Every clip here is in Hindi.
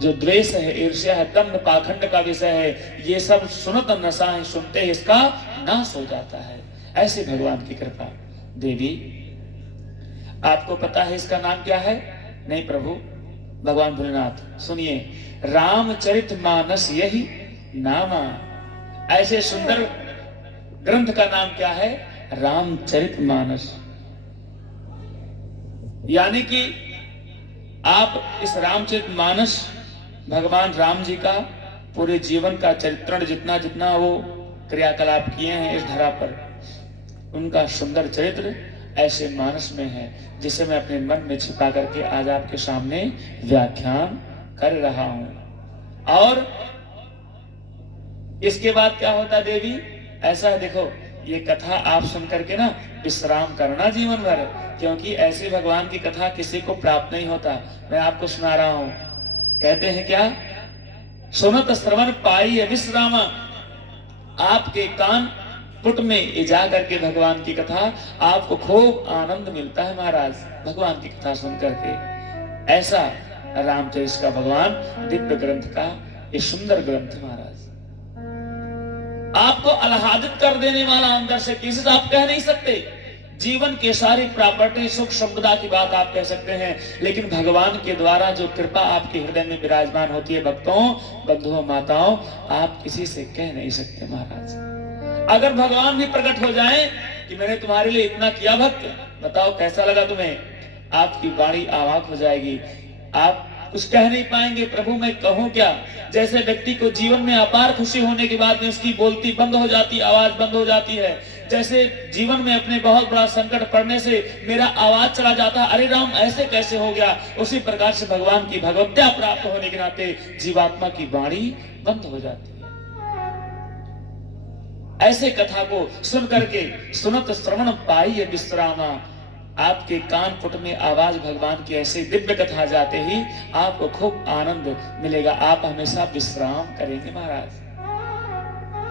जो द्वेष है, ईर्ष्या है, दंभ पाखंड का विषय है, ये सब सुनत नशा है, सुनते ही इसका नाश हो जाता है। ऐसे भगवान की कृपा। देवी आपको पता है इसका नाम क्या है? नहीं प्रभु। भगवान भोलेनाथ सुनिए, रामचरितमानस यही नामा। ऐसे सुंदर ग्रंथ का नाम क्या है? रामचरितमानस। यानी कि आप इस रामचरितमानस भगवान राम जी का पूरे जीवन का चरित्रण, जितना जितना वो क्रियाकलाप किए हैं इस धरा पर, उनका सुंदर चरित्र ऐसे मानस में है, जिसे मैं अपने मन में छिपा करके आज आपके सामने व्याख्यान कर रहा हूं। और इसके बाद क्या होता देवी? ऐसा है, देखो ये कथा आप सुन करके ना विश्राम करना जीवन भर, क्योंकि ऐसे भगवान की कथा किसी को प्राप्त नहीं होता। मैं आपको सुना रहा हूं। कहते हैं क्या? सुनत श्रवण पाई विश्रामा। आपके कान पुट में जा करके भगवान की कथा आपको खूब आनंद मिलता है महाराज, भगवान की कथा सुन करके। ऐसा रामचरित का भगवान दिव्य ग्रंथ का ये सुंदर ग्रंथ महाराज, आपको आह्लादित कर देने वाला, अंदर से किसी से आप कह नहीं सकते। जीवन के सारी प्रॉपर्टी, सुख संपदा की बात आप कह सकते हैं, लेकिन भगवान के द्वारा जो कृपा आपके हृदय में विराजमान होती है भक्तों, बंधुओं, माताओं, आप किसी से कह नहीं सकते महाराज। अगर भगवान भी प्रकट हो जाएं कि मैंने तुम्हारे लिए इतना किया भक्त, बताओ कैसा लगा तुम्हें, आपकी वाणी अवाक हो जाएगी, आप कुछ कह नहीं पाएंगे। प्रभु मैं कहूं क्या? जैसे व्यक्ति को जीवन में अपार खुशी होने के बाद में उसकी बोलती बंद हो जाती, आवाज बंद हो जाती है, जैसे जीवन में अपने बहुत बड़ा संकट पड़ने से मेरा आवाज चला जाता है, अरे राम ऐसे कैसे हो गया, उसी प्रकार से भगवान की भगवत्या प्राप्त होने के नाते जीवात्मा की वाणी बंद हो जाती है। ऐसे कथा को सुन करके सुनत श्रवण पाई विश्रामा। आपके कान पुट में आवाज भगवान की ऐसे दिव्य कथा जाते ही आपको खूब आनंद मिलेगा, आप हमेशा विश्राम करेंगे महाराज।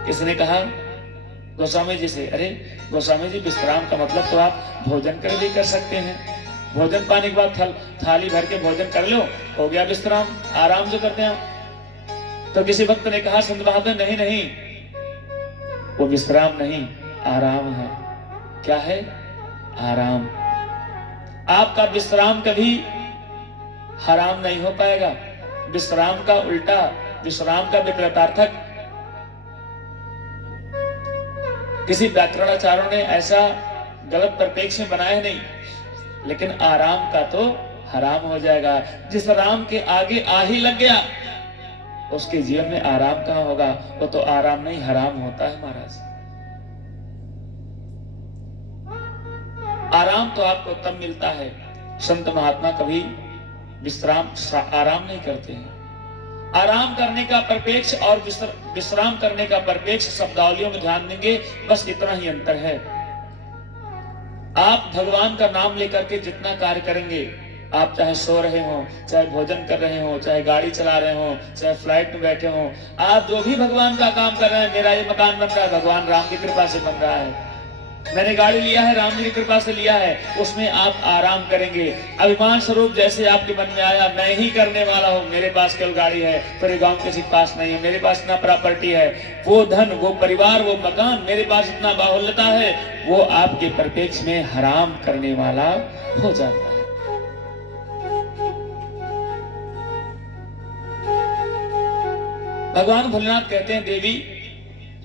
किसने कहा? गोस्वामी जी से। अरे गोस्वामी जी, विश्राम का मतलब तो आप भोजन कर भी कर सकते हैं, भोजन पाने के बाद थाली भर के भोजन कर लो, हो गया विश्राम, आराम जो करते हैं। तो किसी भक्त ने कहा, संत बहादुर नहीं नहीं, वो विश्राम नहीं, आराम है। क्या है? आराम। आपका विश्राम कभी हराम नहीं हो पाएगा। विश्राम का उल्टा, विश्राम का विपरीतार्थक किसी व्याकरणाचार्यों ने ऐसा गलत परिप्रेक्ष्य में बनाया नहीं, लेकिन आराम का तो हराम हो जाएगा। जिस राम के आगे आ ही लग गया, उसके जीवन में आराम कहां होगा? वो तो आराम नहीं, हराम होता है महाराज। आराम तो आपको तब मिलता है, संत महात्मा कभी आराम नहीं करते हैं। आराम करने का परिपेक्ष और विश्राम करने का परिपेक्ष शब्दावलियों में ध्यान देंगे, बस इतना ही अंतर है। आप भगवान का नाम लेकर के जितना कार्य करेंगे, आप चाहे सो रहे हो, चाहे भोजन कर रहे हो, चाहे गाड़ी चला रहे हो, चाहे फ्लाइट में बैठे हो, आप जो भी भगवान का काम कर रहे हैं, मेरा ये मकान बन रहा है, भगवान राम की कृपा से बन रहा है, मैंने गाड़ी लिया है, राम जी की कृपा से लिया है, उसमें आप आराम करेंगे। अभिमान स्वरूप जैसे आपके मन में आया, मैं ही करने वाला हूँ, मेरे पास केवल गाड़ी है, पूरे गांव किसी के पास नहीं है, मेरे पास इतना प्रॉपर्टी है, वो धन, वो परिवार, वो मकान, मेरे पास इतना बाहुल्यता है, वो आपके परिपेक्ष में हराम करने वाला हो जाता है। भगवान भोलेनाथ कहते हैं, देवी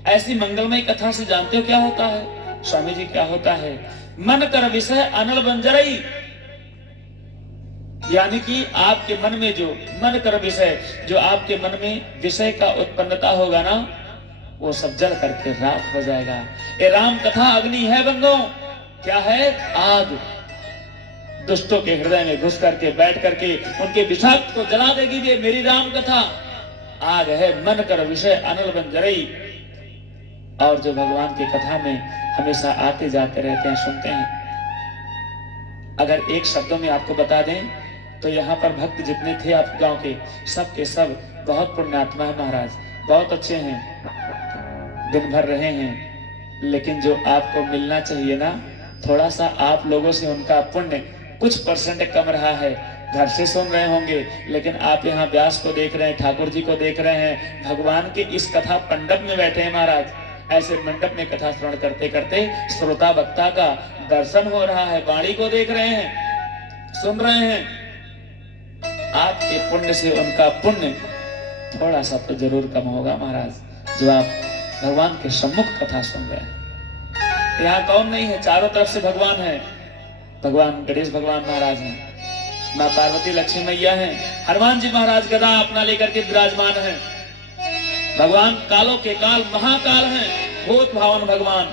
ऐसी मंगलमय कथा से जानते हो क्या होता है? स्वामी जी क्या होता है? मन कर विषय अनल बंजरई। यानी कि आपके मन में जो मन कर विषय, जो आपके मन में विषय का उत्पन्नता होगा ना, वो सब जल करके राख हो जाएगा। ये राम कथा अग्नि है बंदों। क्या है? आग। दुष्टों के हृदय में घुस करके बैठ करके उनके विषाक्त को जला देगी। ये मेरी राम कथा आग है। मन कर विषय अनल बंजरई। और जो भगवान की कथा में हमेशा आते जाते रहते हैं, सुनते हैं। अगर एक शब्दों में आपको बता दें तो यहाँ पर भक्त जितने थे आपके गांव के, सब के सब बहुत पुण्यात्मा है महाराज, बहुत अच्छे हैं, दिन भर रहे हैं, लेकिन जो आपको मिलना चाहिए ना, थोड़ा सा आप लोगों से उनका पुण्य कुछ % कम रहा है। घर से सुन रहे होंगे, लेकिन आप यहाँ व्यास को देख रहे हैं, ठाकुर जी को देख रहे हैं, भगवान के इस कथा मंडप में बैठे हैं महाराज। ऐसे मंडप में कथा श्रवण करते करते श्रोता वक्ता का दर्शन हो रहा है, वाणी को देख रहे हैं, सुन रहे हैं। आपके पुण्य से उनका पुण्य थोड़ा सा तो जरूर कम होगा महाराज, जो आप भगवान के सम्मुख कथा सुन रहे हैं। यहाँ कौन नहीं है, चारों तरफ से भगवान है। भगवान गणेश भगवान महाराज हैं, माँ पार्वती लक्ष्मी मैया हैं, हनुमान जी महाराज गदा अपना लेकर के विराजमान हैं। भगवान कालों के काल महाकाल हैं, भूत भावन भगवान।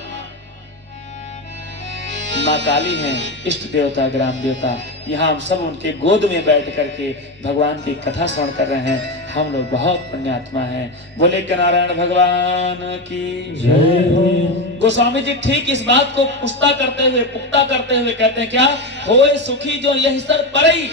माँ काली हैं, इष्ट देवता ग्राम देवता। यहाँ हम सब उनके गोद में बैठ करके भगवान की कथा श्रवण कर रहे हैं। हम लोग बहुत पुण्यात्मा हैं। बोले कि नारायण भगवान की जय हो। गोस्वामी जी ठीक इस बात को पुख्ता करते हुए कहते हैं क्या, होए सुखी जो यही सर परई,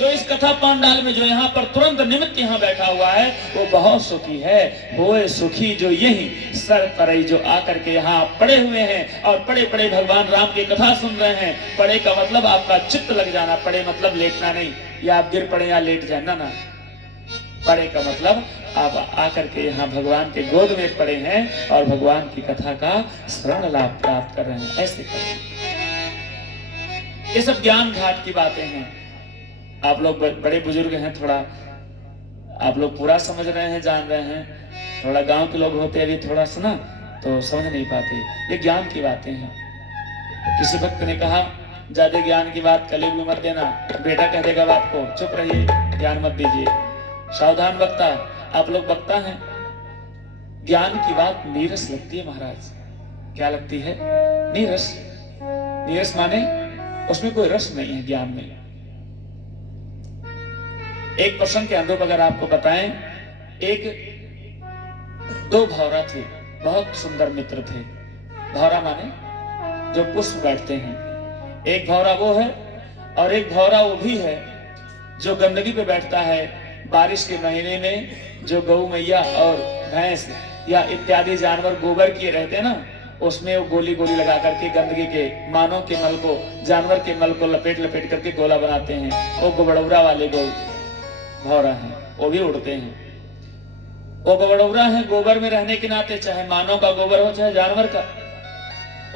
जो इस कथा पांडाल में जो यहाँ पर तुरंत निमित्त यहाँ बैठा हुआ है वो बहुत सुखी है। होए सुखी जो यही सर परई, जो आकर के यहाँ पड़े हुए हैं और पड़े पड़े भगवान राम की कथा सुन रहे हैं। पड़े का मतलब आपका चित्त लग जाना, पड़े मतलब लेटना नहीं, या आप गिर पड़े या लेट जाना ना। पड़े का मतलब आप आकर के यहाँ भगवान के गोद में पड़े हैं और भगवान की कथा का श्रवण लाभ प्राप्त कर रहे हैं। ऐसे करें, ये सब ज्ञान घाट की बातें हैं। आप लोग बड़े बुजुर्ग हैं, थोड़ा आप लोग पूरा समझ रहे हैं, जान रहे हैं। थोड़ा गांव के लोग होते अभी थोड़ा सा ना तो समझ नहीं पाते। ये ज्ञान की बातें हैं। किसी भक्त ने कहा ज्यादा ज्ञान की बात कलयुग में मत देना, बेटा कह देगा बाप को, चुप रहिए, ज्ञान मत दीजिए। सावधान वक्ता, आप लोग वक्ता हैं। ज्ञान की बात नीरस लगती है महाराज। क्या लगती है? नीरस। नीरस माने उसमें कोई रस नहीं है ज्ञान में। एक प्रसंग के अंदर अगर आपको बताएं, दो भौरा थे, बहुत सुंदर मित्र थे। भौरा माने जो पुष्प बैठते हैं। एक भौरा वो है और एक भौरा वो भी है जो गंदगी पे बैठता है। बारिश के महीने में जो गौ मैया और भैंस या इत्यादि जानवर गोबर किए रहते हैं ना, उसमें वो गोली गोली लगा करके गंदगी के मानव के मल को, जानवर के मल को लपेट लपेट करके गोला बनाते हैं। वो गोबड़ौरा वाले गौ भौरा हैं, वो भी उड़ते हैं। वो गोबड़ौरा है गोबर में रहने के नाते, चाहे मानव का गोबर हो चाहे जानवर का।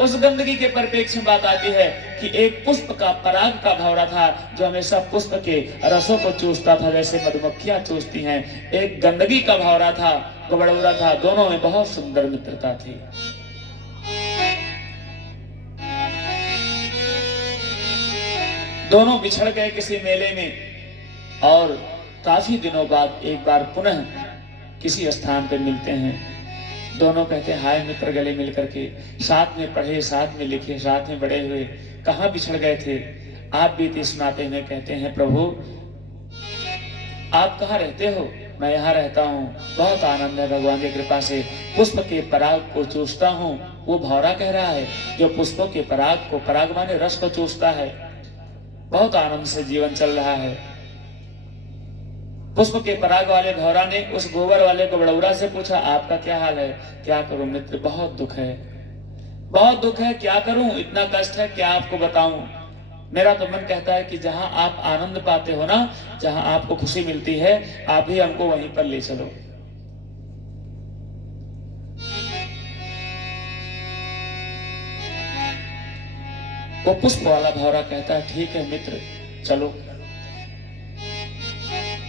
उस गंदगी के परिप्रेक्ष्य में बात आती है कि एक पुष्प का, पराग का भौरा था जो हमेशा पुष्प के रसों को चूसता था जैसे मधुमक्खियां चूसती हैं। एक गंदगी का भौरा था, गोबड़ौरा था। दोनों में बहुत सुंदर मित्रता थी। दोनों बिछड़ गए किसी मेले में और काफी दिनों बाद एक बार पुनः किसी स्थान पर मिलते हैं। दोनों कहते हैं हाय मित्र, गले मिल करके, साथ में पढ़े, साथ में लिखे, साथ में बड़े हुए, कहाँ बिछड़ गए थे। आप बीते सुनाते हुए कहते हैं प्रभु आप कहाँ रहते हो? मैं यहाँ रहता हूँ, बहुत आनंद है भगवान की कृपा से, पुष्प के पराग को चूसता हूँ। वो भौरा कह रहा है जो पुष्पों के पराग को, पराग माने रस को चूसता है, बहुत आनंद से जीवन चल रहा है। पुष्प के पराग वाले भौरा ने उस गोबर वाले गोबड़ौरा से पूछा आपका क्या हाल है? क्या करूं मित्र, बहुत दुख है, बहुत दुख है, क्या करूं, इतना कष्ट है, क्या आपको बताऊं। मेरा तो मन कहता है कि जहां आप आनंद पाते हो ना, जहां आपको खुशी मिलती है, आप ही हमको वहीं पर ले चलो। वो पुष्प वाला भौरा कहता है ठीक है मित्र, चलो।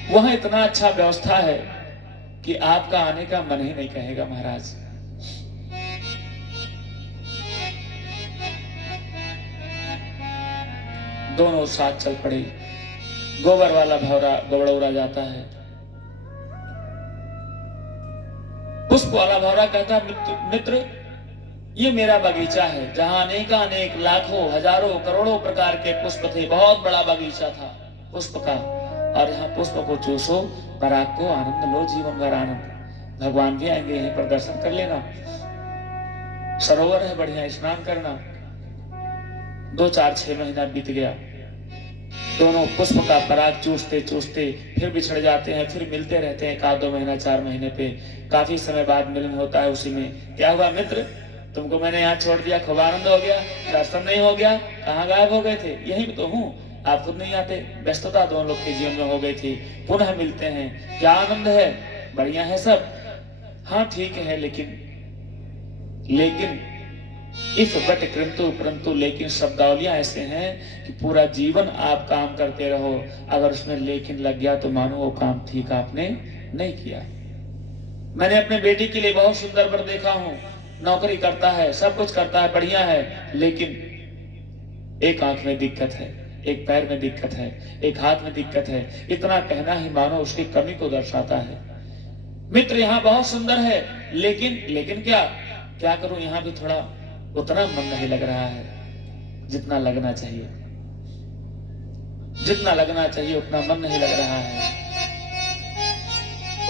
वहां इतना अच्छा व्यवस्था है कि आपका आने का मन ही नहीं कहेगा महाराज। दोनों साथ चल पड़े। गोबर वाला भौरा गोबड़ौरा जाता है, पुष्प वाला भौरा कहता है मित्र ये मेरा बगीचा है, जहां अनेक लाखों हजारों करोड़ों प्रकार के पुष्प थे। बहुत बड़ा बगीचा था पुष्प का, और यहाँ पुष्प को चूसो, पराग को आनंद लो, जीवन भर आनंद। भगवान भी आएंगे, यहीं पर दर्शन कर लेना, सरोवर है बढ़िया, स्नान करना। 2-4-6 महीना बीत गया। दोनों पुष्प का पराग चूसते चूसते फिर बिछड़ जाते हैं, फिर मिलते रहते हैं। 1-2 महीना 4 महीने पे काफी समय बाद मिलन होता है। उसी में क्या हुआ मित्र, तुमको मैंने यहाँ छोड़ दिया, खूब आनंद हो गया, दर्शन नहीं हो गया, कहाँ गायब हो गए थे? यहीं तो हूँ, आप खुद नहीं आते, व्यस्तता दोनों लोग के जीवन में हो गई थी, पुनः मिलते हैं, क्या आनंद है, बढ़िया है सब। हाँ ठीक है, लेकिन इफ बट किंतु परंतु, लेकिन शब्दावलियां ऐसे हैं कि पूरा जीवन आप काम करते रहो, अगर उसमें लेकिन लग गया तो मानो वो काम ठीक आपने नहीं किया। मैंने अपने बेटी के लिए बहुत सुंदर वर देखा हूं, नौकरी करता है, सब कुछ करता है, बढ़िया है, लेकिन एक आंख में दिक्कत है, एक पैर में दिक्कत है, एक हाथ में दिक्कत है। इतना कहना ही मानो उसकी कमी को दर्शाता है। मित्र यहाँ बहुत सुंदर है, लेकिन क्या करूं, यहाँ भी थोड़ा उतना मन नहीं लग रहा है जितना लगना चाहिए, जितना लगना चाहिए उतना मन नहीं लग रहा है।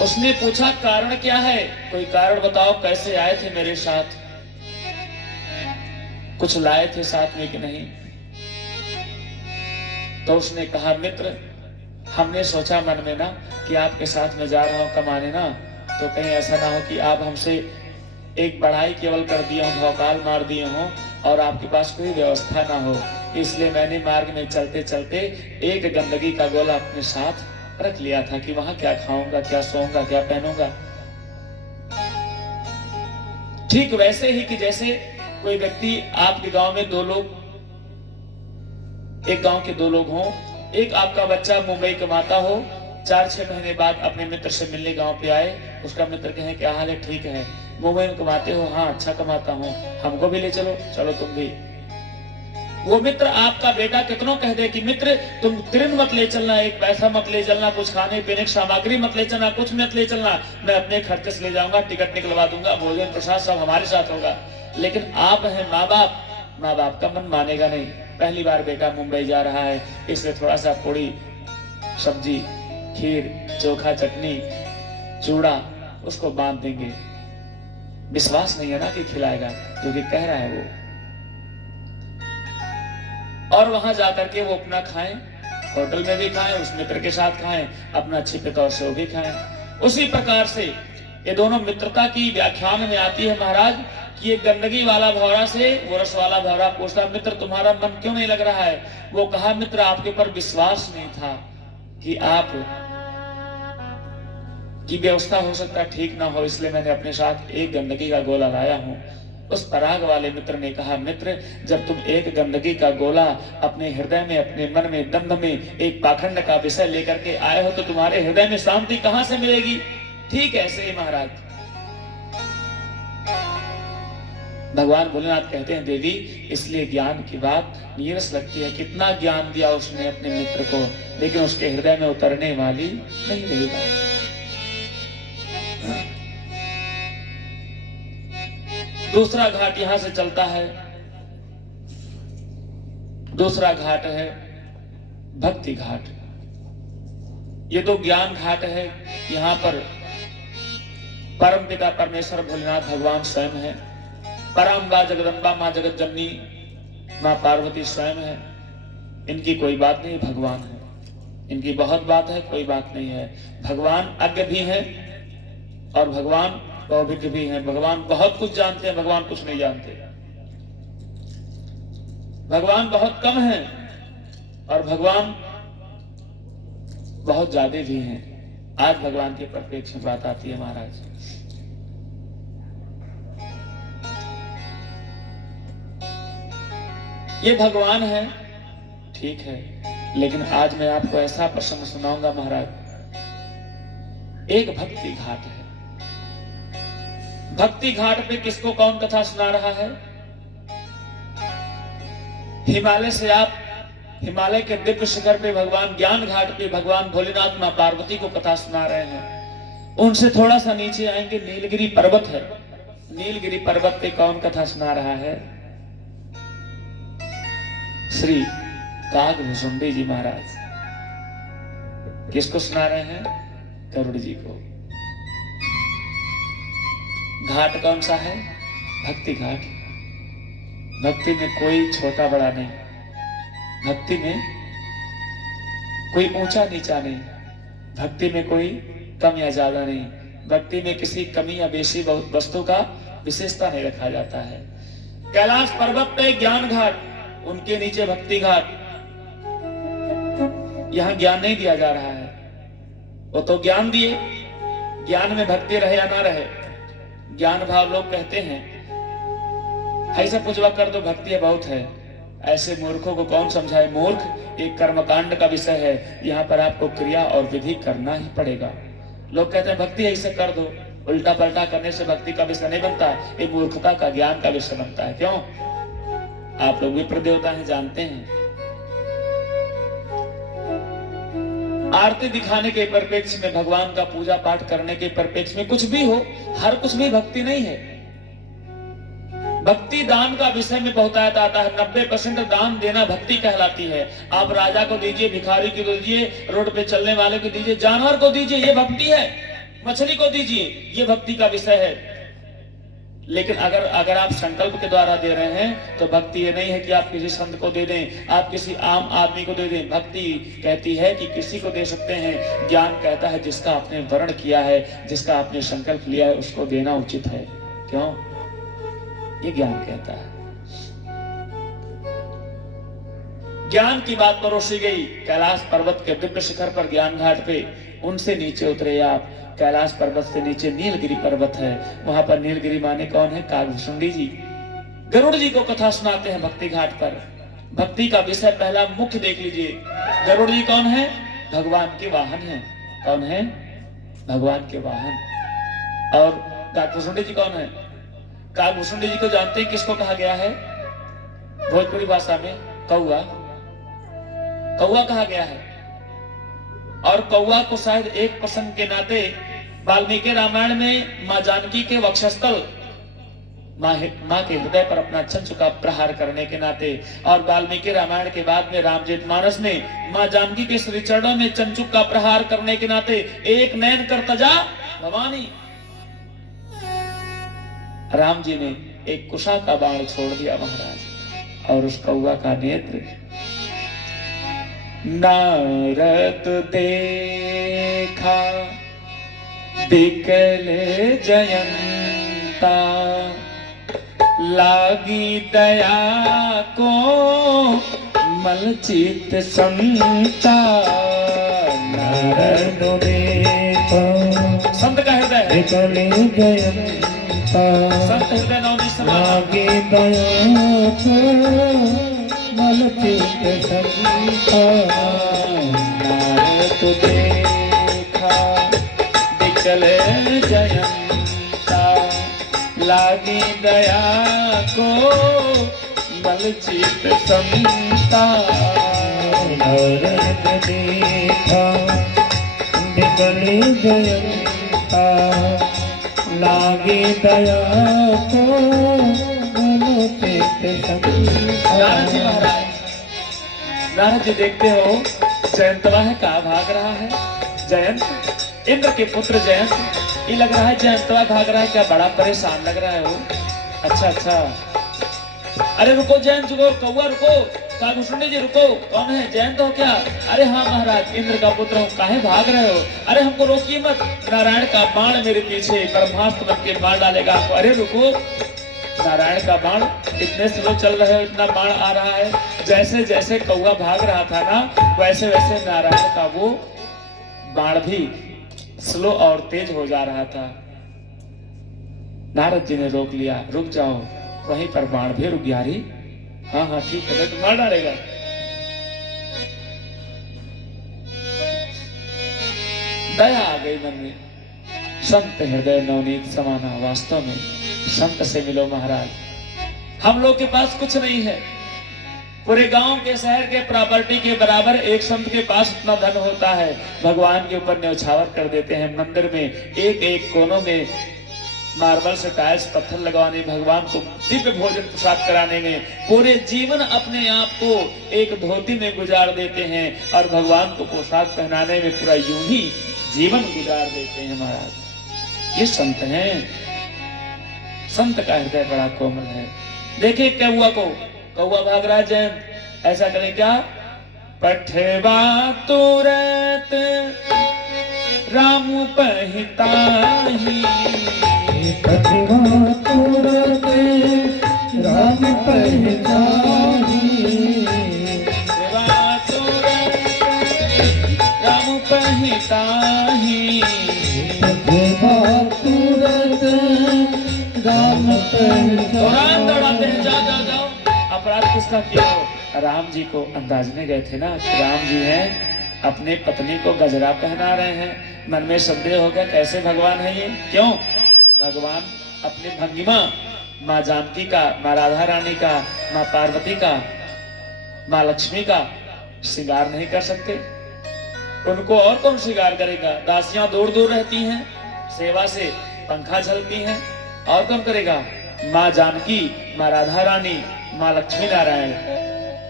उसने पूछा कारण क्या है, कोई कारण बताओ, कैसे आए थे मेरे साथ, कुछ लाए थे साथ में कि नहीं। तो उसने कहा मित्र, हमने सोचा मन में ना कि आपके साथ में जा रहा हूं कमाने ना, तो कहीं ऐसा ना हो कि आप हमसे एक बढ़ाई केवल कर दिए हो, भौकाल मार दिए हो और आपके पास कोई व्यवस्था ना हो, इसलिए मैंने मार्ग में चलते चलते एक गंदगी का गोला अपने साथ रख लिया था कि वहां क्या खाऊंगा, क्या सोऊंगा, क्या पहनूंगा। ठीक वैसे ही कि जैसे कोई व्यक्ति, आपके गांव में दो लोग, एक गांव के दो लोग हों, एक आपका बच्चा मुंबई कमाता हो, 4-6 महीने बाद अपने मित्र से मिलने गांव पे आए, उसका मित्र कहे क्या हाल है, ठीक है, मुंबई में कमाते हो, हाँ अच्छा कमाता हूँ, हमको भी ले चलो, चलो तुम भी। वो मित्र आपका बेटा कितनों कह दे कि मित्र तुम तिरन मत ले चलना, एक पैसा मत ले चलना, कुछ खाने पीने की सामग्री मत ले चलना, कुछ मत ले चलना, मैं अपने खर्चे से ले जाऊंगा, टिकट निकलवा दूंगा, भोजन प्रसाद सब हमारे साथ होगा। लेकिन आप हैं माँ बाप का मन मानेगा नहीं। पहली बार बेटा मुंबई जा रहा है, इसलिए थोड़ा सा पूड़ी सब्जी, खीर, चोखा, चटनी, चूड़ा उसको बांध देंगे। विश्वास नहीं है ना कि खिलाएगा, जो कि कह रहा है वो। और वहां जाकर के वो अपना खाएं, होटल में भी खाएं, उस मित्र के साथ खाएं, अपना छिपे तौर से वो भी खाएं। उसी प्रकार से ये दोनों मित्रता की व्याख्यान में आती है महाराज कि ये गंदगी वाला भौरा से वो रस वाला भौरा पूछता, मित्र तुम्हारा मन क्यों नहीं लग रहा है। वो कहा मित्र आपके ऊपर विश्वास नहीं था कि आप की व्यवस्था हो सकता है ठीक ना हो, इसलिए मैंने अपने साथ एक गंदगी का गोला लाया हूं। उस पराग वाले मित्र ने कहा मित्र जब तुम एक गंदगी का गोला अपने हृदय में, अपने मन में, दंभ में एक पाखंड का विषय लेकर के आए हो तो तुम्हारे हृदय में शांति कहां से मिलेगी। ठीक ऐसे ही महाराज भगवान भोलेनाथ कहते हैं देवी इसलिए ज्ञान की बात नीरस लगती है। कितना ज्ञान दिया उसने अपने मित्र को, लेकिन उसके हृदय में उतरने वाली नहीं रही बात। दूसरा घाट यहां से चलता है, दूसरा घाट है भक्ति घाट। ये तो ज्ञान घाट है, यहां पर परम पिता परमेश्वर भोलेनाथ भगवान स्वयं है, परम्बा जगदम्बा मां जगत जननी मां पार्वती स्वयं है। इनकी कोई बात नहीं, भगवान है, इनकी बहुत बात है, कोई बात नहीं है। भगवान अज्ञ भी है और भगवान अभिज्ञ भी है। भगवान बहुत कुछ जानते हैं, भगवान कुछ नहीं जानते। भगवान बहुत कम है और भगवान बहुत ज्यादा भी हैं। आज भगवान के परिप्रेक्ष्य में बात आती है महाराज। ये भगवान है ठीक है, लेकिन आज मैं आपको ऐसा प्रसंग सुनाऊंगा महाराज। एक भक्ति घाट है, भक्ति घाट पे किसको कौन कथा सुना रहा है। हिमालय से आप, हिमालय के दिव्य शिखर पे भगवान ज्ञान घाट पे भगवान भोलेनाथ मां पार्वती को कथा सुना रहे हैं। उनसे थोड़ा सा नीचे आएंगे, नीलगिरी पर्वत है। नीलगिरी पर्वत पे कौन कथा सुना रहा है। श्री कागभुसुंडी जी महाराज। किसको सुना रहे हैं, गरुड़ जी को। घाट कौन सा है, भक्ति घाट। भक्ति में कोई छोटा बड़ा नहीं, भक्ति में कोई ऊंचा नीचा नहीं, भक्ति में कोई कम या ज्यादा नहीं, भक्ति में किसी कमी या बेसी वस्तु का विशेषता नहीं रखा जाता है। कैलाश पर्वत पे ज्ञान घाट, उनके नीचे भक्ति घाट। यहाँ ज्ञान नहीं दिया जा रहा है। वो तो ज्ञान दिए, ज्ञान में भक्ति रहे या ना रहे, ज्ञान भाव लोग कहते हैं, ऐसा पूजवा कर दो भक्ति बहुत है। ऐसे मूर्खों को कौन समझाए। मूर्ख एक कर्मकांड का विषय है, यहाँ पर आपको क्रिया और विधि करना ही पड़ेगा। लोग कहते हैं भक्ति ऐसे कर दो, उल्टा पलटा करने से भक्ति का विषय नहीं बनता, ये मूर्खता का ज्ञान का विषय बनता है। क्यों? आप लोग विप्र देवता हैं, जानते हैं। आरती दिखाने के परिप्रेक्ष्य में, भगवान का पूजा पाठ करने के परिप्रेक्ष्य में कुछ भी हो, हर कुछ भी भक्ति नहीं है। भक्ति दान का विषय में बहुतायत आता है। 90% दान देना भक्ति कहलाती है। आप राजा को दीजिए, भिखारी को दीजिए, रोड पे चलने वाले को दीजिए, जानवर को दीजिए, ये भक्ति है। मछली को दीजिए, ये भक्ति का विषय है। लेकिन अगर आप संकल्प के द्वारा दे रहे हैं तो भक्ति ये नहीं है कि आप किसी संत को दे दें, आप किसी आम आदमी को दे दें। भक्ति कहती है कि किसी को दे सकते हैं। ज्ञान कहता है जिसका आपने वर्ण किया है, जिसका आपने संकल्प लिया है, उसको देना उचित है। क्यों? ये ज्ञान कहता है। ज्ञान की बात परोसी गई कैलाश पर्वत के दिव्य शिखर पर, ज्ञान घाट पे। उनसे नीचे उतरे आप, कैलाश पर्वत से नीचे नीलगिरी पर्वत है। वहां पर नीलगिरी माने कौन है? कागभूषुंडी जी। गरुड़ जी को कथा सुनाते हैं भक्ति घाट पर। भक्ति का विषय पहला मुख्य देख लीजिए। गरुड़ जी कौन है? भगवान के वाहन है। कौन है? भगवान के वाहन। और कागभूषुंडी जी कौन है? कागभूषुंडी जी को जानते हैं किसको कहा गया है भोजपुरी भाषा में? कौआ। कौआ कहा गया है। और कौआ को शायद एक प्रसंग के नाते वाल्मीकि रामायण में मां जानकी के वक्षस्थल, मां के हृदय पर अपना चंचु का प्रहार करने के नाते, और वाल्मीकि रामायण के बाद में रामचरितमानस में मां जानकी के श्री चरणों में चंचु का प्रहार करने के नाते एक नयन कर तजा भवानी, राम जी ने एक कुशा का बाण छोड़ दिया महाराज, और उस कौआ का नेत्र नारद देखा बिकल जयंता, लागी दया को मलचित संता। नारद देखा संत का हृदय बिकल जयंता, संत हृदय नवनी समाना। लागी दया को मलचित संता। नारद देखा बिकल जयंता, लागी दया को मलचित संता। नारद देखा बिकल जयंता, लागी दया को मलचित संता। नारद जी महाराज, नारद जी देखते हो जयंतवा है, कहाँ भाग रहा है? जयंत, इंद्र के पुत्र जयंत। ये लग रहा है जयंतवा भाग रहा है, क्या बड़ा परेशान लग रहा है वो। अच्छा अच्छा, अरे रुको जयंत, रुको कौआ, रुको कागभूषुंडी जी, रुको। कौन है? जयंत हो क्या? अरे हाँ महाराज, इंद्र का पुत्र हूँ, काहे भाग रहे हो? अरे हमको रोकिए मत, नारायण का बाण मेरे पीछे, ब्रह्मास्त्र बन के मार डालेगा आपको। अरे रुको, नारायण का बाण, इतने स्लो चल रहे हो, इतना बाण आ रहा है। जैसे जैसे कौआ भाग रहा था ना, वैसे वैसे नारायण का वो बाण भी स्लो और तेज हो जा रहा था। नारद जी ने रोक लिया, रुक जाओ। वहीं पर बाण भी रुक गया। रही हाँ हाँ ठीक है, तो मार डालेगा। दया आ गई मन में। संत हृदय नवनीत समाना। वास्तव में संत से मिलो महाराज। हम लोग के पास कुछ नहीं है, पूरे गांव के शहर के प्रॉपर्टी के बराबर एक संत के पास इतना धन होता है। भगवान के ऊपर न्यौछावर कर देते हैं। मंदिर में एक एक कोनों में मार्बल से टाइल्स पत्थर लगवाने, भगवान को दिव्य भोजन प्रसाद कराने में पूरे जीवन अपने आप को एक धोती में गुजार देते हैं, और भगवान को पोशाक पहनाने में पूरा यूं ही जीवन गुजार देते हैं महाराज। ये संत हैं। संत का हृदय बड़ा कोमल है। देखिए कौआ को, कौआ भाग रहा है जयंत, ऐसा करें क्या? पठवा तुरत राम पहिताही, पठवा तुरत राम पहिताही, पठवा तुरत ताही। प्रतिभा तुरत राम राम दौड़ाते हैं, जाओ जाओ जाओ। अपराध किसका किया हो? राम जी को अंदाजने गए थे ना कि राम जी हैं, अपने पत्नी को गजरा पहना रहे हैं। मन में संदेह हो गया कैसे भगवान है ये, क्यों? भगवान अपनी भंगिमा माँ जानकी का, माँ राधा रानी का, माँ पार्वती का, माँ लक्ष्मी का श्रृंगार नहीं कर सकते। उनको और कौन श्रृंगार करेगा? दासियां दूर दूर रहती हैं, सेवा से पंखा झलती हैं, और कौन करेगा? माँ जानकी, माँ राधा रानी, माँ लक्ष्मी नारायण,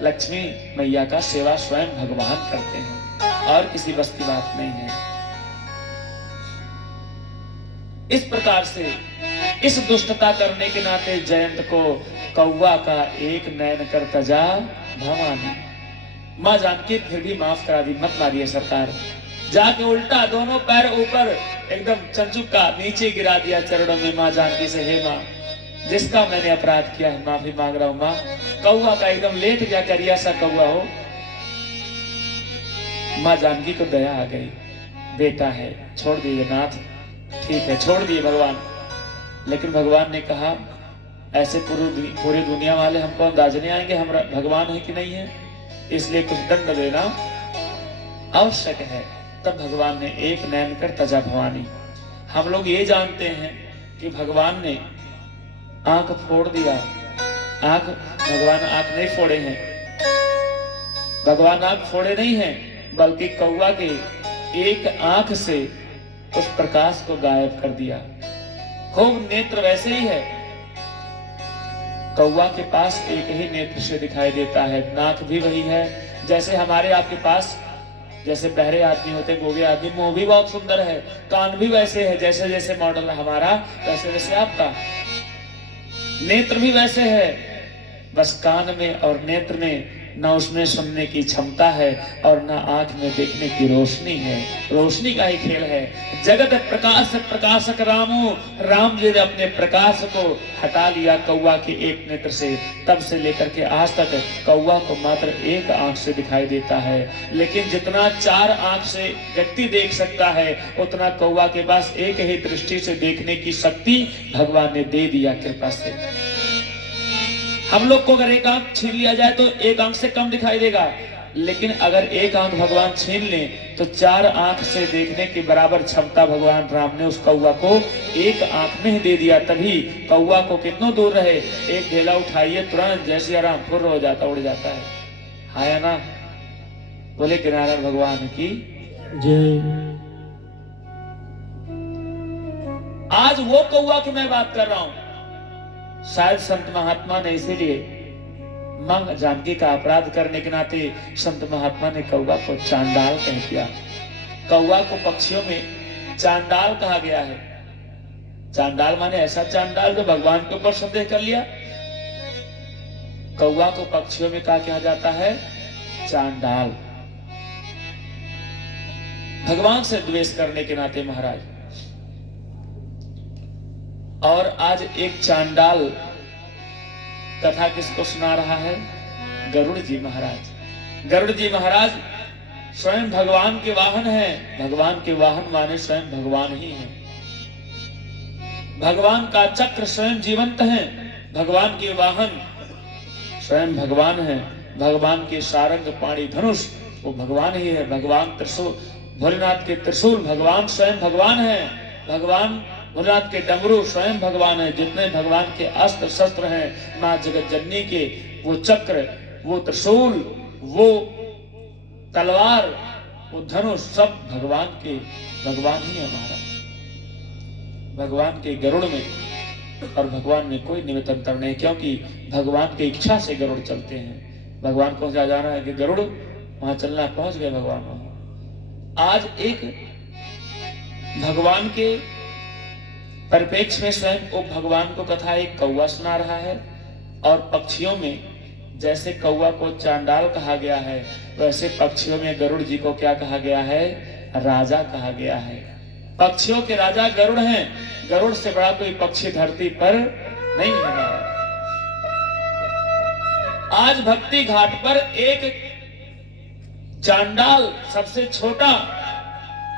लक्ष्मी मैया का सेवा स्वयं भगवान करते हैं, और किसी बस की बात नहीं है। इस प्रकार से इस दुष्टता करने के नाते जयंत को कौवा का एक नयन कर तजा भवानी। माँ जानकी फिर भी माफ करा दी, मत मारिए सरकार। जाके उल्टा दोनों पैर ऊपर एकदम चंचुक का नीचे गिरा दिया चरणों में माँ जानकी से, हे माँ, जिसका मैंने अपराध किया है माफी मांग रहा हूं माँ। कौवा का एकदम लेट गया, करिया सा कौवा हो। माँ जानकी को दया आ गई, बेटा है छोड़ दीजिए नाथ, ठीक है छोड़ दिए भगवान। लेकिन भगवान ने कहा ऐसे पूरी दुनिया वाले हमको अंदाजने आएंगे हम भगवान है कि नहीं है, इसलिए कुछ दंड देना आवश्यक है। तब भगवान ने एक नयन कर तजा भवानी। हम लोग ये जानते हैं कि भगवान ने आंख फोड़ दिया, आंख, भगवान आंख नहीं फोड़े हैं, भगवान आंख फोड़े नहीं हैं, बल्कि कौवा के एक आंख से उस प्रकाश को गायब कर दिया। खूब नेत्र वैसे ही है, कौवा के पास एक ही नेत्र से दिखाई देता है, नाक भी वही है जैसे हमारे आपके पास, जैसे बहरे आदमी होते, गोगे आदमी, मुंह भी बहुत सुंदर है, कान भी वैसे है, जैसे जैसे मॉडल हमारा वैसे वैसे आपका, नेत्र भी वैसे है, बस कान में और नेत्र में न उसमें सुनने की क्षमता है और न आंख में देखने की रोशनी है। रोशनी का ही खेल है। जगत प्रकाश प्रकाशक रामो, राम जी ने अपने प्रकाश को हटा लिया कौवा के एक नेत्र से। तब से लेकर के आज तक कौवा को मात्र एक आंख से दिखाई देता है, लेकिन जितना चार आंख से व्यक्ति देख सकता है उतना कौवा के पास एक ही दृष्टि से देखने की शक्ति भगवान ने दे दिया कृपा से। हम लोग को अगर एक आंख छीन लिया जाए तो एक आंख से कम दिखाई देगा, लेकिन अगर एक आंख भगवान छीन ले तो चार आंख से देखने की बराबर क्षमता भगवान राम ने उस कौवा को एक आंख में ही दे दिया। तभी कौवा को कितना दूर रहे, एक ढेला उठाइए तुरंत जैसे आराम फुर्र हो जाता, उड़ जाता है। हाया ना, बोले किनारा भगवान की जय। आज वो कौवा की मैं बात कर रहा हूं। शायद संत महात्मा ने इसीलिए मां जानकी का अपराध करने के नाते संत महात्मा ने कौवा को चांडाल कह दिया। कौवा को पक्षियों में चांडाल कहा गया है। चांडाल माने ऐसा चांडाल जो भगवान के ऊपर संदेह कर लिया। कौवा को पक्षियों में कहा जाता है चांडाल, भगवान से द्वेष करने के नाते महाराज। और आज एक चांडाल कथा किसको सुना रहा है? गरुड़ जी महाराज। गरुड़ जी महाराज स्वयं भगवान के वाहन हैं। भगवान के वाहन माने स्वयं भगवान ही हैं। भगवान का चक्र स्वयं जीवंत हैं। भगवान के वाहन स्वयं भगवान हैं। भगवान के सारंग पाणी धनुष वो भगवान ही है। भगवान त्रिशूल, भोलेनाथ के त्रिशूल भगवान स्वयं भगवान है। भगवान भोलेनाथ के डमरू स्वयं भगवान है। जितने भगवान के अस्त्र शस्त्र हैं, मां जगत जननी के वो चक्र, वो त्रिशूल, वो तलवार, वो धनुष सब भगवान के, भगवान ही है महाराज। भगवान के गरुड़ में और भगवान में कोई निमित्त अंतर नहीं, क्योंकि भगवान की इच्छा से गरुड़ चलते हैं। भगवान को जहाँ जाना है कि गरुड़ वहां चलना, पहुंच गए भगवान वहां। आज एक भगवान के परिपेक्ष में स्वयं वो भगवान को कथा एक कौवा सुना रहा है, और पक्षियों में जैसे कौवा को चांडाल कहा गया है, वैसे पक्षियों में गरुड़ जी को क्या कहा गया है? राजा कहा गया है। पक्षियों के राजा गरुड़ हैं। गरुड़ से बड़ा कोई पक्षी धरती पर नहीं है। आज भक्ति घाट पर एक चांडाल सबसे छोटा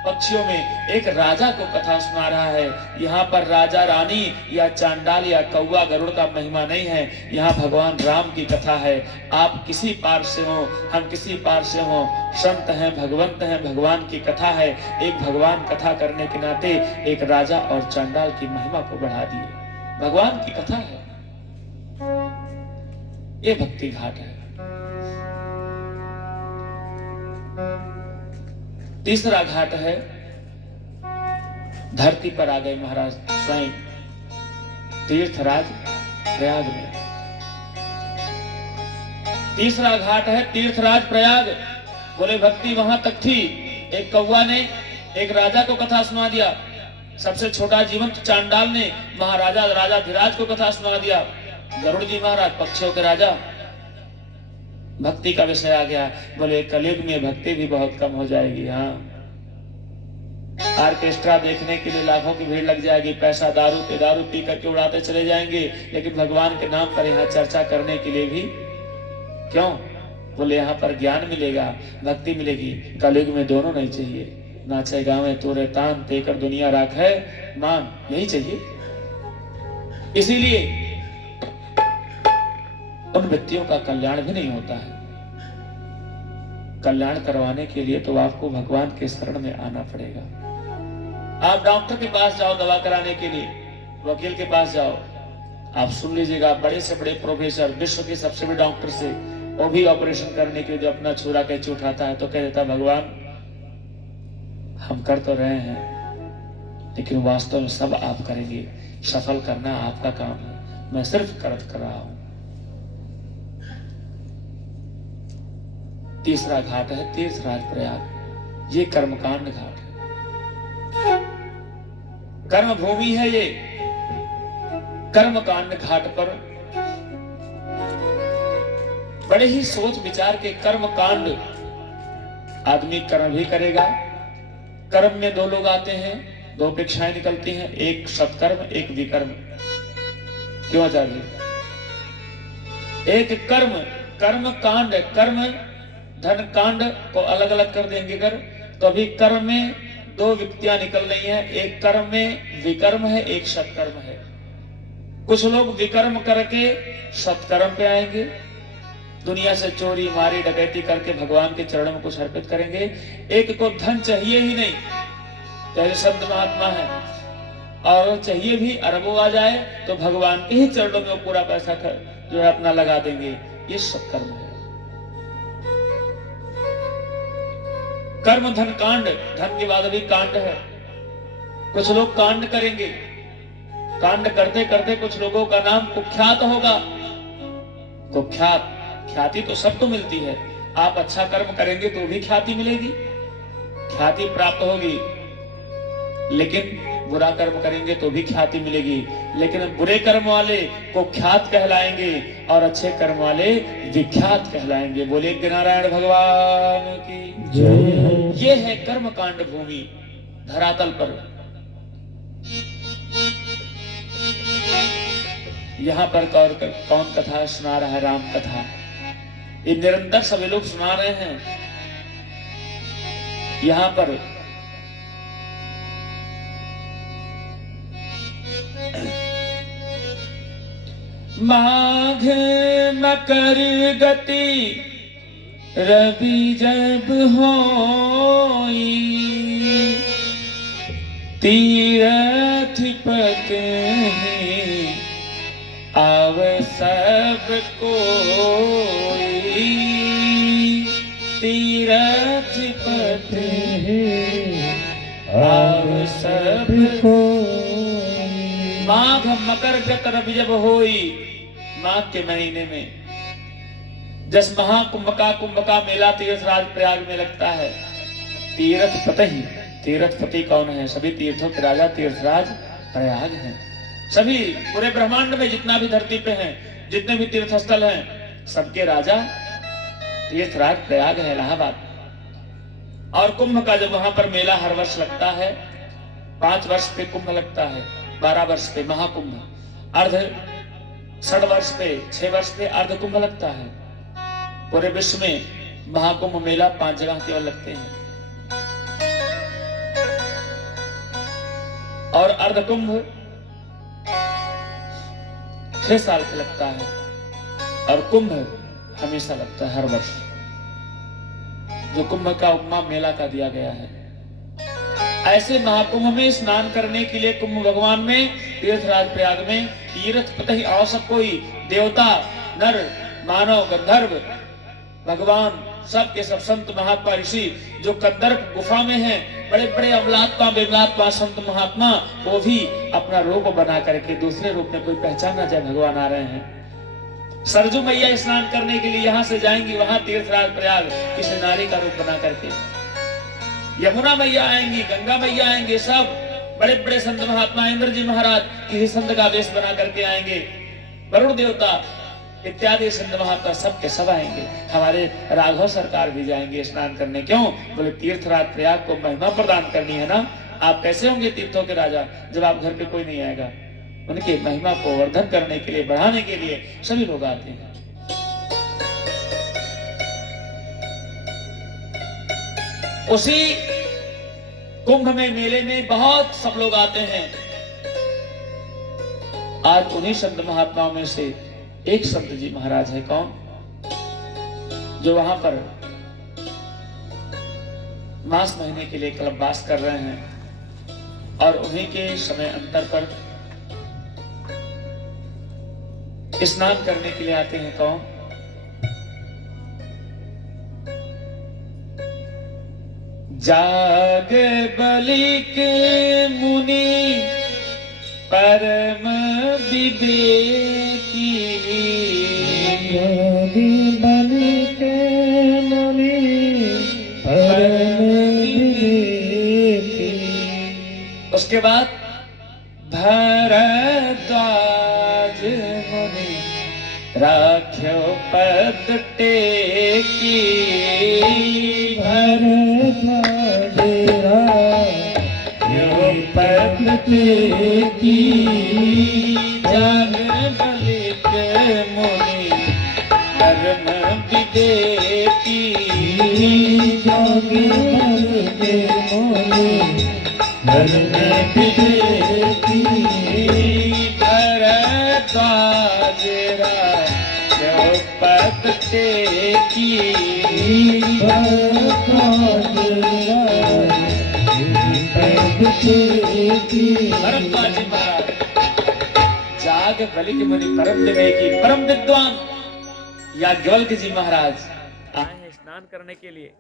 पक्षियों में एक राजा को कथा सुना रहा है। यहाँ पर राजा रानी या चांडाल या कौवा गरुड़ का महिमा नहीं है, यहाँ भगवान राम की कथा है। आप किसी पार से हो, हम किसी पार से हो, संत हैं, भगवंत हैं, भगवान की कथा है। एक भगवान कथा करने के नाते एक राजा और चांडाल की महिमा को बढ़ा दिए। भगवान की कथा है, ये भक्ति घाट है। तीसरा घाट है, धरती पर आ गए महाराज स्वयं तीर्थराज प्रयाग में। तीसरा घाट है तीर्थराज प्रयाग। बोले भक्ति वहां तक थी, एक कौवा ने एक राजा को कथा सुना दिया, सबसे छोटा जीवंत चांडाल ने महाराजा राजा धीराज को कथा सुना दिया, गरुड़ जी महाराज पक्षियों के राजा। भक्ति का विषय आ गया। बोले कलयुग में भक्ति भी बहुत कम हो जाएगी। हाँ, ऑर्केस्ट्रा देखने के लिए लाखों की भीड़ लग जाएगी, पैसा दारू पी करके उड़ाते चले जाएंगे, लेकिन भगवान के नाम पर यहाँ चर्चा करने के लिए भी क्यों? बोले यहाँ पर ज्ञान मिलेगा, भक्ति मिलेगी। कलयुग में दोनों नहीं चाहिए, नाचे गावे तोरे तान देकर दुनिया राख है मान, यही चाहिए। इसीलिए उन व्यक्तियों का कल्याण भी नहीं होता है। कल्याण करवाने के लिए तो आपको भगवान के शरण में आना पड़ेगा। आप डॉक्टर के पास जाओ दवा कराने के लिए, वकील के पास जाओ, आप सुन लीजिएगा, बड़े से बड़े प्रोफेसर, विश्व के सबसे बड़े डॉक्टर से, वो भी ऑपरेशन करने के लिए जो अपना छुरा कैंची उठाता है तो कह देता भगवान हम कर तो रहे हैं, लेकिन वास्तव में सब आप करेंगे, सफल करना आपका काम है, मैं सिर्फ कर्त कर रहा हूं। तीसरा घाट है तीर्थराज प्रयाग। ये कर्मकांड घाट है, कर्म भूमि है ये। कर्मकांड घाट पर बड़े ही सोच विचार के कर्मकांड, आदमी कर्म भी करेगा। कर्म में दो लोग आते हैं, दो अपेक्षाएं निकलती हैं, एक सत्कर्म एक विकर्म। क्यों आचार्य जी? एक कर्म, कर्म कांड, कर्म धन कांड को अलग अलग कर देंगे कर, तो अभी कर्म में दो युक्तियां निकल रही हैं, एक कर्म में विकर्म है, एक सत्कर्म है। कुछ लोग विकर्म करके सत्कर्म पे आएंगे, दुनिया से चोरी मारी डकैती करके भगवान के चरणों में कुछ अर्पित करेंगे। एक को धन चाहिए ही नहीं, जैसे संत महात्मा है, और चाहिए भी अरबों आ जाए तो भगवान के ही चरणों में वो पूरा पैसा जो है अपना लगा देंगे। ये सत्कर्म है। कर्म धन कांड, धन के बाद अभी कांड है। कुछ लोग कांड करेंगे, कांड करते करते कुछ लोगों का नाम कुख्यात होगा। कुख्यात, ख्याति तो सबको मिलती है। आप अच्छा कर्म करेंगे तो भी ख्याति मिलेगी, ख्याति प्राप्त होगी, लेकिन बुरा कर्म करेंगे तो भी ख्याति मिलेगी। लेकिन बुरे कर्म वाले को ख्यात कहलाएंगे और अच्छे कर्म वाले विख्यात कहलाएंगे। बोले नारायण भगवान की जय। ये है कर्म कांड भूमि धरातल पर। यहाँ पर कौन कथा सुना रहा है? राम कथा। ये निरंतर सभी लोग सुना रहे हैं। यहाँ पर माघ मकर गति रवि जब होई, तीरथ पते आव सब कोई, तीरथ पते आव सब कोई। माघ मकर गत रवि जब होई, माघ के महीने में जस महाकुंभ का मेला तीर्थराज प्रयाग में लगता है। तीर्थपति, तीर्थपति कौन है? सभी तीर्थों के राजा तीर्थराज प्रयाग हैं। सभी पूरे ब्रह्मांड में जितना भी धरती पे हैं, जितने भी तीर्थस्थल हैं, सबके राजा तीर्थराज प्रयाग है, इलाहाबाद। और कुंभ का जब वहां पर मेला हर वर्ष लगता है, 5 वर्ष पे कुंभ लगता है, 12 वर्ष पे महाकुंभ, अर्ध 6 वर्ष पे 6 वर्ष पे अर्ध कुंभ लगता है। पूरे विश्व में महाकुंभ मेला 5 जगह केवल लगते हैं। और अर्ध कुंभ 6 साल का लगता है, और कुंभ हमेशा लगता है, हर वर्ष। जो कुंभ का उपमा मेला का दिया गया है। ऐसे महाकुंभ में स्नान करने के लिए कुंभ भगवान में तीर्थराज प्रयाग में तीर्थ पतहि आवश्यक कोई देवता, नर, मानव, गंधर्व, भगवान, सब के सब संत महात्मा ऋषि जो कंदर्प गुफा में हैं, बड़े बड़े अमलात्मा विमलात्मा संत महात्मा, वो भी अपना रूप बना करके दूसरे रूप में कोई पहचान ना जाए भगवान आ रहे हैं। सरजू मैया स्नान करने के लिए यहाँ से जाएंगी वहां तीर्थराज प्रयाग किसी नारी का रूप बना करके। यमुना मैया आएंगी, गंगा मैया आएंगे, सब बड़े बड़े संत महात्मा, इंद्र जी महाराज किसी संत का वेश बना करके आएंगे, वरुण देवता इत्यादि संत महात्मा सब के सब आएंगे। हमारे राघव सरकार भी जाएंगे स्नान करने। क्यों? बोले तीर्थराज प्रयाग को महिमा प्रदान करनी है ना। आप कैसे होंगे तीर्थों के राजा जब आप घर पे कोई नहीं आएगा? उनके महिमा को वर्धन करने के लिए, बढ़ाने के लिए सभी लोग आते हैं। उसी कुंभ में, मेले में बहुत सब लोग आते हैं। आज उन्हीं संत महात्माओं में से एक संत जी महाराज है। कौन? जो वहां पर मास महीने के लिए कल्पवास कर रहे हैं, और उन्हीं के समय अंतर पर स्नान करने के लिए आते हैं। कौन? जाग बलिक मुनि परम विवेकी, जाग बलिक मुनि परम विवेकी। उसके बाद भरद्वाज मुनि राख्यो पद टेकी, भरद्वाज राख्यो पद टेकी। जाग बलिक मुनि परम विवेकी, जाग बलिक मुनि परम विवेकी। भरद्वाज राख्यो पद टेकी, भरद्वाज जी महाराज जाग बलिक मुनि परम विवेकी, परम विद्वान याज्ञवल्क्य जी महाराज आए हैं स्नान करने के लिए।